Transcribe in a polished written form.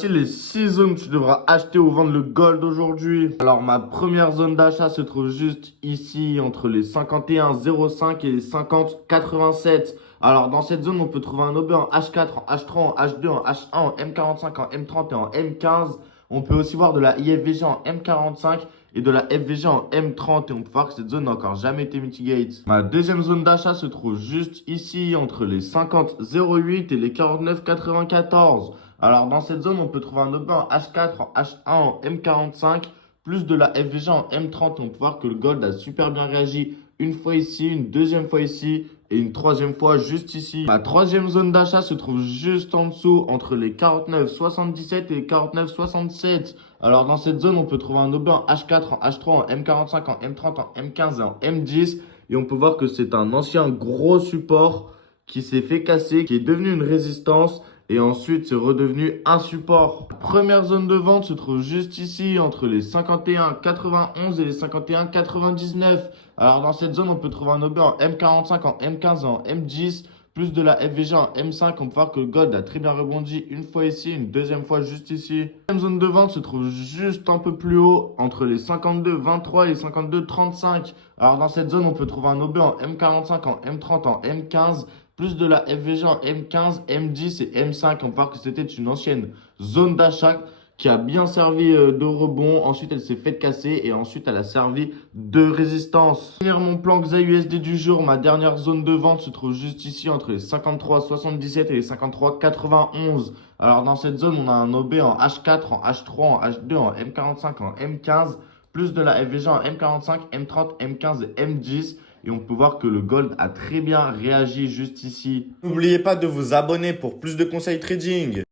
Voici les 6 zones que tu devras acheter ou vendre le gold aujourd'hui. Alors ma première zone d'achat se trouve juste ici entre les 51,05 et les 50,87. Alors dans cette zone on peut trouver un OB en H4, en H3, en H2, en H1, en M45, en M30 et en M15. On peut aussi voir de la IFVG en M45 et de la FVG en M30 et on peut voir que cette zone n'a encore jamais été mitigate. Ma deuxième zone d'achat se trouve juste ici entre les 50,08 et les 49,94. Alors dans cette zone on peut trouver un OB en H4, en H1, en M45 plus de la FVG en M30 et on peut voir que le gold a super bien réagi une fois ici, une deuxième fois ici et une troisième fois juste ici. Ma troisième zone d'achat se trouve juste en dessous entre les 49,77 et les 49,67. Alors dans cette zone, on peut trouver un OB en H4, en H3, en M45, en M30, en M15 et en M10. Et on peut voir que c'est un ancien gros support qui s'est fait casser, qui est devenu une résistance et ensuite c'est redevenu un support. La première zone de vente se trouve juste ici entre les 51,91 et les 51,99. Alors dans cette zone, on peut trouver un OB en M45, en M15 et en M10 plus de la FVG en M5, on peut voir que le gold a très bien rebondi une fois ici, une deuxième fois juste ici. La deuxième zone de vente se trouve juste un peu plus haut, entre les 52,23 et les 52,35. Alors dans cette zone, on peut trouver un OB en M45, en M30, en M15, plus de la FVG en M15, M10 et M5. On peut voir que c'était une ancienne zone d'achat qui a bien servi de rebond. Ensuite, elle s'est fait casser et ensuite, elle a servi de résistance. Pour finir mon plan XAUSD du jour, ma dernière zone de vente se trouve juste ici entre les 53,77 et les 53,91. Alors, dans cette zone, on a un OB en H4, en H3, en H2, en M45, en M15, plus de la FVG en M45, M30, M15 et M10. Et on peut voir que le gold a très bien réagi juste ici. N'oubliez pas de vous abonner pour plus de conseils trading.